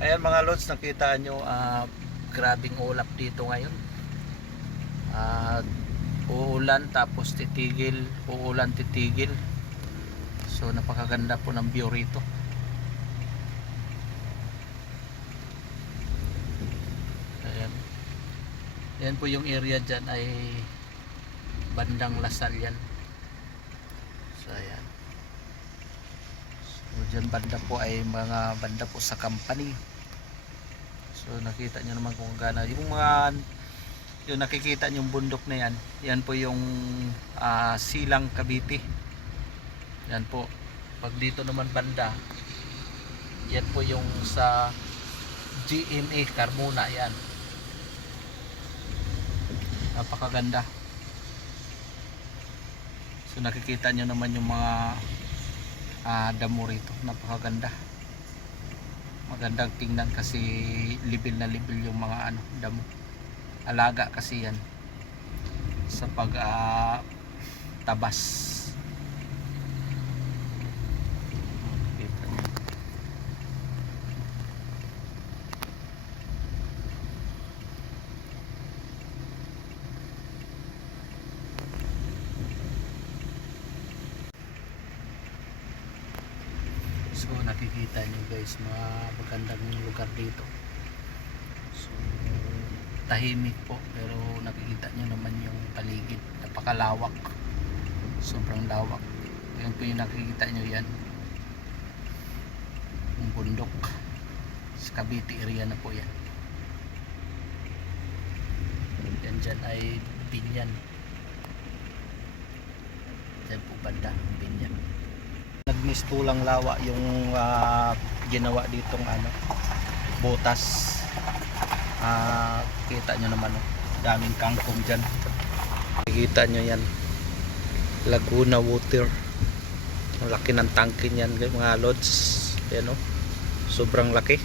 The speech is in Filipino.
Ayan mga lods, nakita nyo grabing ulap dito ngayon. Uulan tapos titigil, uulan titigil. So napakaganda po ng view rito. Ayan. Yan po yung area dyan ay bandang Lasal yan. So ayan. So dyan banda po ay mga banda po sa company. So nakita nyo naman kung gana yung mga yung nakikita nyo yung bundok na yan, yan po yung Silang Cavite. Yan po. Pag dito naman banda, yan po yung sa GMA Carmona yan. Napakaganda. So nakikita nyo naman yung mga damo rito. Napakaganda. Magandang tingnan kasi libil na libil yung mga damo. Alaga kasi yan sa pag tabas. Kita nyo. So nakikita nyo guys, mga magandang lugar dito. So tahimik po pero nakikita nyo naman yung paligid, napakalawak, sobrang lawak. Yan po yung nakikita nyo, yan yung bundok sa Cavite area na po yan. Yan dyan ay Binyan, dyan po banda Binyan. Nagmistulang lawa yung ginawa ditong butas. Kita nyo naman daming kangkong dyan. Kita nyo yan, Laguna Water. Ang laki ng tangke niyan mga lods. Yan sobrang laki.